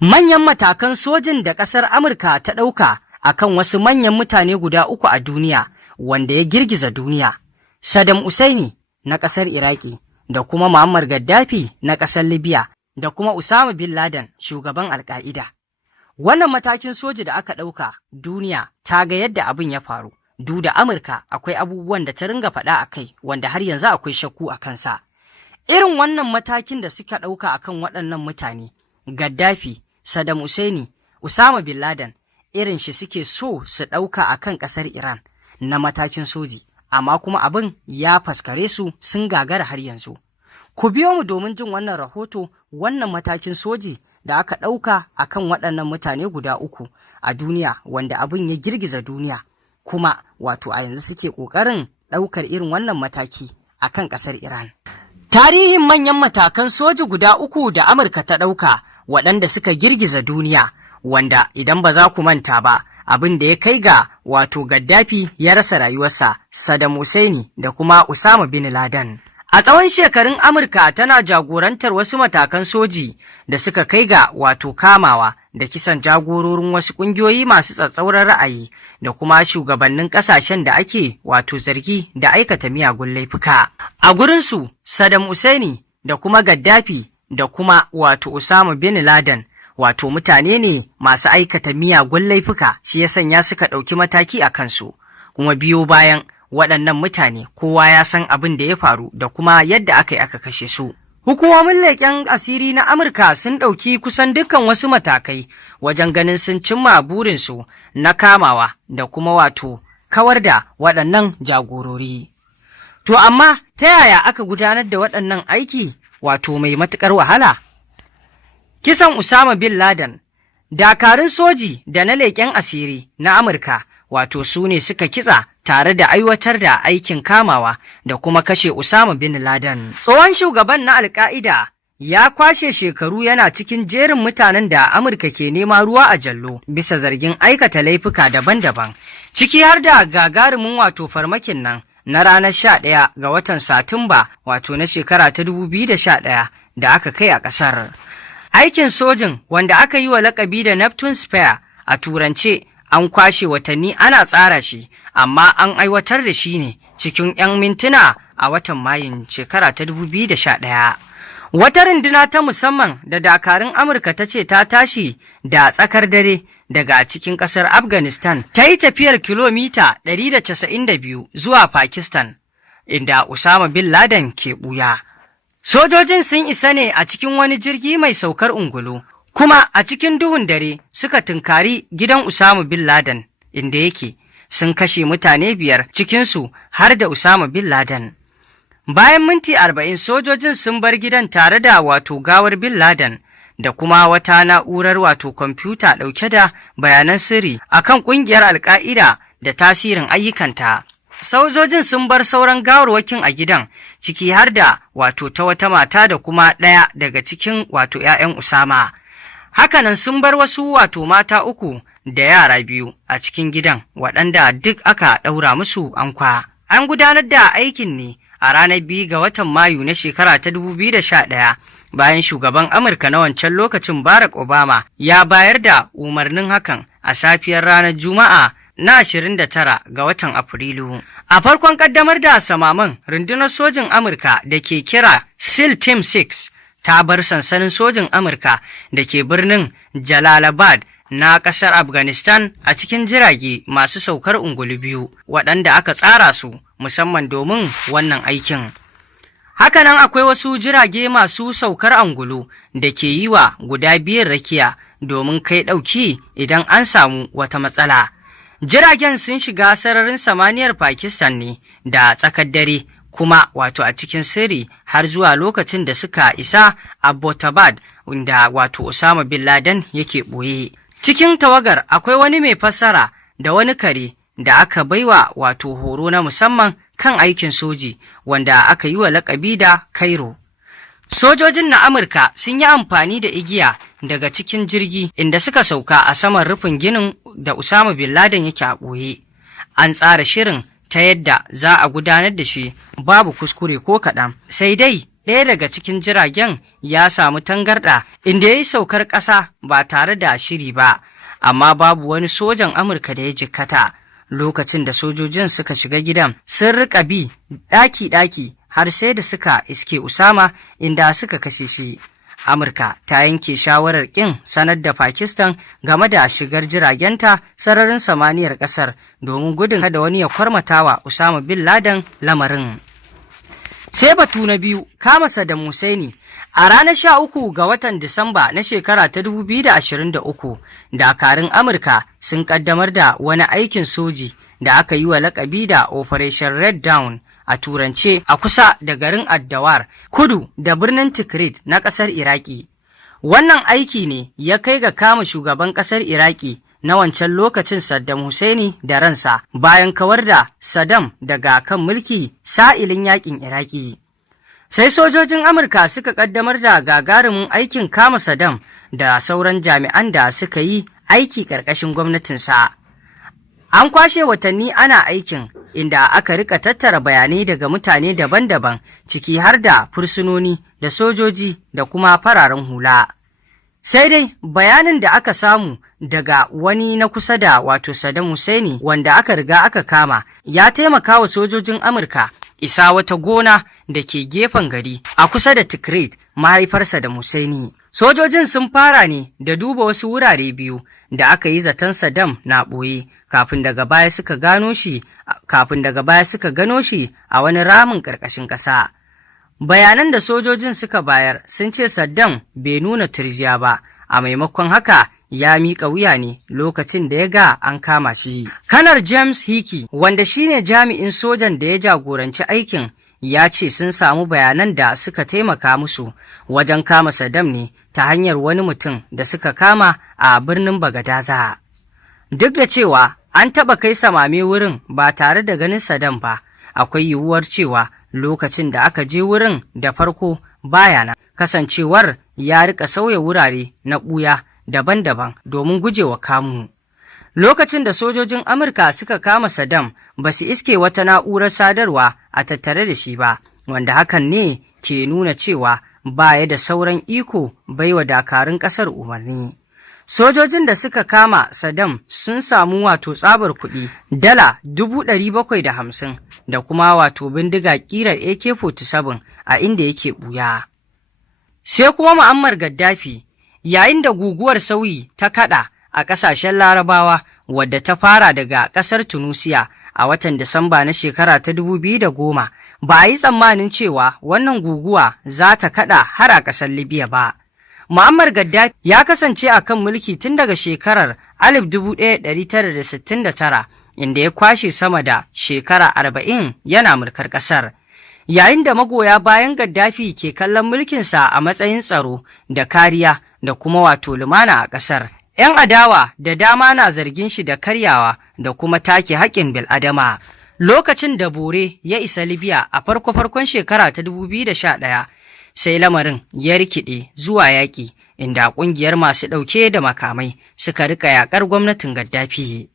Manyan matakan sojin da ƙasar Amurka ta ɗauka a kan wasu manyan mutane guda uku a duniya wanda ya girgiza duniya, Saddam Hussein na ƙasar Iraki da kuma Muammar Gaddafi na ƙasar Libya da kuma Usama bin Laden shugaban Al-Qaida. Wannan matakin soji da aka ɗauka duniya ta ga yadda abin ya faru, duk da Amurka akwai abubuwan da ta ringa faɗa a kai wanda har yanzu akwai shakku a kansa. Irin wannan matakin da suka ɗauka a kan waɗannan mutane, Gaddafi, Saddam Hussein, Usama bin Laden, irin shi suke so su ɗauka a kan ƙasar Iran na matakin soji, amma kuma abin ya faskare su sun gagara har yanzu. Ku biyo mu domin jin wannan rahoto, wannan matakin soji da aka ɗauka a kan waɗannan mutane guda uku a duniya wanda abin ya girgiza duniya, kuma wato a yanzu suke ƙoƙarin ɗaukar irin wannan mataki a kan ƙasar Iran. Tarihin manyan matakan soji guda uku da Amurka ta ɗauka waɗanda suka girgiza duniya, wanda idan ba za ku manta ba, abin da ya kai ga wato Gaddafi ya rasa rayuwarsa, Saddam Hussein da kuma Usama bin Laden. A tsawon shekarun Amurka tana jagorantar wasu matakan soji da suka kai ga wato kamawa da kisan jagororin wasu ƙungiyoyi masu tsatsauran ra'ayi da kuma shugabannin ƙasashen da ake wato zargi da aikata miyagun laifuka. A gurinsu, Saddam Hussein da kuma Gaddafi da kuma wato Usama bin Laden wato mutane ne masu aikata miyagun laifuka, shi ya sanya suka ɗauki mataki a kansu, kuma biyo bayan waɗannan mutane kowa ya san abin da ya faru da kuma yadda aka yi aka kashe su. Hukumomin leƙen asiri na Amurka sun ɗauki kusan dukkan wasu matakai wajen ganin sun cimma burinsu na kamawa da kuma wato kawar da waɗannan jagorori. To amma ta yaya aka gudanar da waɗannan aiki wato mai matuƙar wahala? Kisan Usama bin Laden, dakarun soji da na leƙen asiri na Amurka wato su ne suka kitsa tare da aiwatar da aikin kamawa da kuma kashe Usama bin Laden. Tsohon shugaban na Al-Qaida ya kwashe shekaru yana cikin jerin mutanen da Amurka ke nema ruwa a jallo bisa zargin aikata laifuka daban-daban, ciki har da gagarumin wato farmakin nan na ranar 11 ga watan Satumba wato na shekara ta 2011 da aka kai a ƙasar. Aikin sojin wanda aka yi wa lakabi da Neptune Spare a turance an kwashe watanni ana tsara shi, amma an aiwatar da shi ne cikin 'yan mintuna a watan Mayun shekara ta 2011. Wata runduna ta musamman da dakarun Amurka ta ce ta tashi da tsakar dare daga cikin ƙasar Afghanistan ta yi tafiyar kilomita 192 zuwa Pakistan, inda Usama bin Laden ke ɓuya. Sojojin sun isa ne a cikin wani jirgi mai saukar ungulu, kuma a cikin duhun dare suka tunkari gidan Usama bin Laden inda yake, sun kashe mutane 5 cikinsu har da Usama bin Laden. Bayan minti 40 sojojin sun bar gidan tare da wato gawar bin Laden da kuma wata na'urar wato kwamfuta ɗauke da bayanan sirri akan ƙungiyar Al-Qaida da tasirin ayyukanta. Sojojin sun bar sauran gawarwakin a gidan, ciki har da wato ta wata mata da kuma ɗaya daga cikin wato 'ya'yan Usama. Hakanan sun bar wasu wato mata 3 da yara 2 a cikin gidan waɗanda duk aka ɗaura musu ankwa. An gudanar da aikin ne a ranar 2 ga watan Mayu na shekara ta 2011 bayan shugaban Amurka na wancan lokacin Barack Obama ya bayar da umarnin hakan a safiyar ranar Juma'a na 29 ga watan Afrilu. A farkon ƙaddamar da samaman, rundunar sojin Amurka da ke kira SEAL Team 6 ta bar sansanin sojin Amurka da ke birnin Jalalabad na ƙasar Afghanistan a cikin jirage masu saukar ungulu 2 waɗanda aka tsara su musamman domin wannan aikin. Hakanan akwai wasu jirage masu saukar angulu da ke yi wa guda 2 rakiya domin kai ɗauki idan an samu wata matsala. Jiragen sun shiga sararin samaniyar Pakistan ne da tsakar dare, kuma wato a cikin sirri har zuwa lokacin da suka isa Abbottabad inda wato Osama bin Laden yake ɓoye. Cikin tawagar akwai wani mai fassara da wani kare da aka baiwa wato horo na musamman kan aikin soji wanda aka yi wa lakabi da Cairo. Sojojin na Amurka sun yi amfani da igiya daga cikin jirgi inda suka sauka a saman rufin ginin da Usama bin Laden yake a ɓoye. An tsara shirin ta yadda za a gudanar da shi babu kuskure ko kaɗan, sai dai ɗaya daga cikin jiragen ya samu tangarɗa inda ya yi saukar ƙasa ba tare da shiri ba, amma babu wani sojan Amurka da ya jikkata. Lokacin da sojojin suka shiga gidan sun riƙa bi ɗaki-ɗaki har sai da suka iske Usama inda suka kashe shi. Amurka ta yanke shawarar ƙin sanar da Pakistan game da shigar jiragenta sararin samaniyar ƙasar domin gudun kada wani ya kwarmatawa Usama bin Laden lamarin. Sai batu na biyu, kama Saddam Hussein. A ranar 13 ga watan Disamba na shekara ta 2023, dakarun Amurka sun kaddamar da wani aikin soji da aka yi wa lakabi da Operation Red Dawn a turance a kusa da garin Addawar, kudu da birnin Tikrit na ƙasar Iraki. Wannan aiki ne ya kai ga kama shugaban ƙasar Iraki na wancan lokacin Saddam Hussein da ransa bayan kawar da Saddam daga kan mulki sa'ilin yakin Iraki. Sai sojojin Amurka suka kaddamar da gagarumin aikin kama Saddam da sauran jami'an da suka yi aiki ƙarƙashin gwamnatinsa. An kwashe watanni ana aikin inda aka rika tattara bayanai daga mutane daban-daban ciki har da fursunoni da sojoji da kuma fararen hula. Sai dai bayanin da aka samu daga wani na kusa da wato Saddam Hussein wanda aka riga aka kama ya taimaka wa sojojin Amurka isa wata gona da ke gefen gari a kusa da Tikrit, mahaifar Saddam Hussein. Sojojin sun fara ne da duba wasu wurare biyu da aka yi zaton Saddam na ɓoye kafin daga baya suka gano shi a wani ramin ƙarƙashin ƙasa. Bayanan da sojojin suka bayar sun ce Saddam bai nuna turjiya ba, a maimakon haka ya miƙa wuya ne lokacin da ya ga an kama shi. Kanar James Hickey, wanda shine jami'in sojan da ya jagoranci aikin, ya ce sun samu bayanan da suka taimaka musu wajen kama Saddam ne ta hanyar wani mutum da suka kama a birnin Bagadaza. Duk da cewa an taɓa kai samame wurin ba tare da ganin Saddam ba, akwai yiwuwar cewa lokacin da aka je wurin da farko baya nan, kasancewar ya rika sauya wurare na ɓuya daban-daban domin gujewa kamu. Lokacin da sojojin Amurka suka kama Saddam ba su iske wata na'urar sadarwa a tattare da shi ba, wanda hakan ne ke nuna cewa baya da sauran iko baiwa dakarun ƙasar umarni. Sojojin da suka kama Saddam sun samu wato tsabar kuɗi dala 750,000 da kuma wato bindiga ƙirar AK-47 a inda yake ɓuya. Sai kuma Muammar Gaddafi, yayin da guguwar sauyi ta kaɗa a ƙasashen Larabawa wadda ta fara daga ƙasar Tunusiya a watan Disamba na shekara ta 2010, ba a yi tsammanin cewa wannan guguwa za ta kaɗa har a ƙasar Libya ba. Muammar Gaddafi ya kasance a kan mulki tun daga shekarar 1969, inda ya kwashe sama da shekara 40 yana mulkar ƙasar. Yayin da magoya bayan Gaddafi ke kallon mulkinsa a matsayin tsaro da kariya da kuma wato lumana a ƙasar, 'yan adawa da dama na zargin shi da karyawa da kuma take haƙƙin bil'adama. Lokacin da Bore ya isa Libya a farko-farkon shekara ta 2011, sai lamarin ya rikide zuwa yaƙi, inda ƙungiyar masu ɗauke da makamai suka rika yaƙar gwamnatin Gaddafi.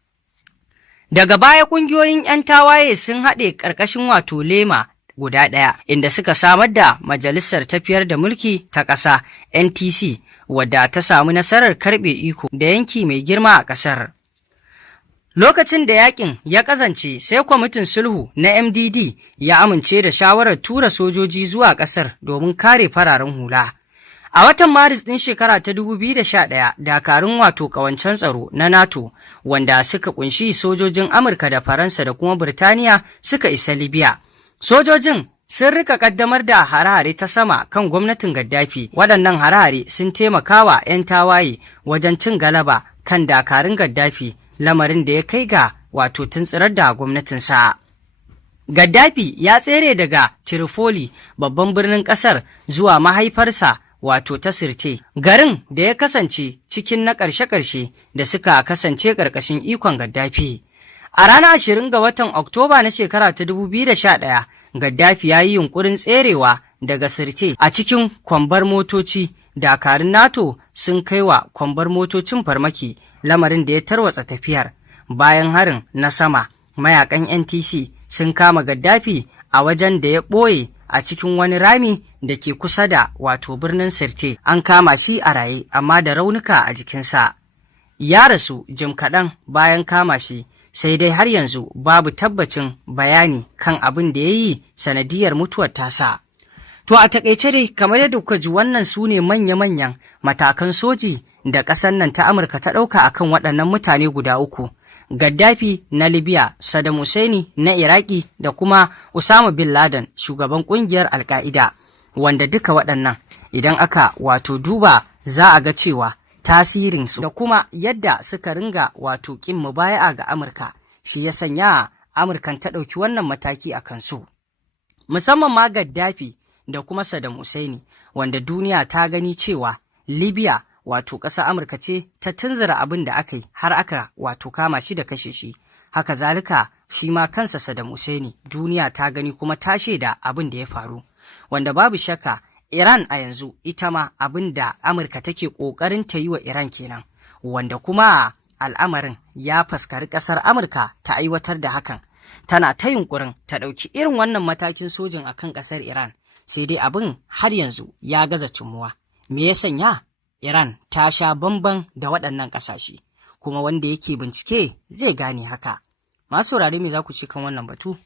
Daga baya ƙungiyoyin 'yan tawaye sun haɗe ƙarƙashin wato lema guda ɗaya, inda suka samar da Majalisar Tafiyar da Mulki ta ƙasa NTC, wadda ta samu nasarar karɓe iko da yanki mai girma a ƙasar. Lokacin da yakin ya kazance, sai kwamitin sulhu na MDD ya amince da shawarar tura sojoji zuwa ƙasar domin kare fararen hula. A watan Maris ɗin shekara ta 2011, dakarun wato ƙawancen tsaro na NATO, wanda suka kunshi sojojin Amurka da Faransa da kuma Birtaniya, suka isa Libya. Sojojin sun rika kaddamar da hare-hare ta sama kan gwamnatin Gaddafi. Waɗannan hare-hare sun taimakawa 'yan tawaye wajen cin galaba kan dakarun Gaddafi, lamarin da ya kai ga wato tuntsirar da gwamnatinsa. Gaddafi ya tsere daga Tripoli, babban birnin ƙasar, zuwa mahaifarsa wato ta Sirte, garin da ya kasance cikin na ƙarshe-ƙarshe da suka kasance ƙarƙashin ikon Gaddafi. A ranar 20 ga watan Oktoba na shekara ta 2011, Gaddafi ya yi yunkurin tserewa daga Sirte a cikin kwambar motoci. Dakarun NATO sun kai wa kwambar motocin farmaki, lamarin da ya tarwatsa tafiyar. Bayan harin na sama, mayakan NTC sun kama Gaddafi a wajen da ya ɓoye a cikin wani rami da ke kusa da wato birnin Sirte. An kama shi a raye amma da raunuka a jikinsa. Ya rasu jim kaɗan bayan kama shi, sai dai har yanzu babu tabbacin bayani kan abin da ya yi sanadiyar mutuwar tasa. To a taƙaice dai, kamar yadda kuka ji, wannan su ne manya-manyan matakan soji da ƙasar nan ta Amurka ta ɗauka akan waɗannan mutane guda uku. Gaddafi na Libya, Saddam Hussein na Iraki da kuma Osama bin Laden, shugaban ƙungiyar Al-Qaida, wanda duka waɗannan idan aka wato duba za a ga cewa tasirinsu da kuma yadda suka ringa wato ƙin mubaya'a ga Amurka shi ya sanya Amurkan ta ɗauki wannan mataki a kansu. Musamman ma Gaddafi da kuma Saddam Hussein, wanda duniya ta gani cewa Libya wato ƙasar Amurka ce ta tunzura abin da aka yi har aka wato kama shi da kashe shi. Haka zalika shi ma kansa Saddam Hussein duniya ta gani kuma ta shaida abin da ya faru, wanda babu shakka Iran a yanzu ita ma abin da Amurka take ƙoƙarin ta yi wa Iran kenan, wanda kuma al'amarin ya faskari ƙasar Amurka ta aiwatar da hakan. Tana ta yunƙurin ta ɗauki irin wannan matakin sojin akan ƙasar Iran, sai dai abin har yanzu ya gaza cimmuwa. Me ya sanya? Iran ta sha bamban da waɗannan ƙasashe, kuma wanda yake bincike zai gane haka. Masu saurare me za ku ce kan wannan batu?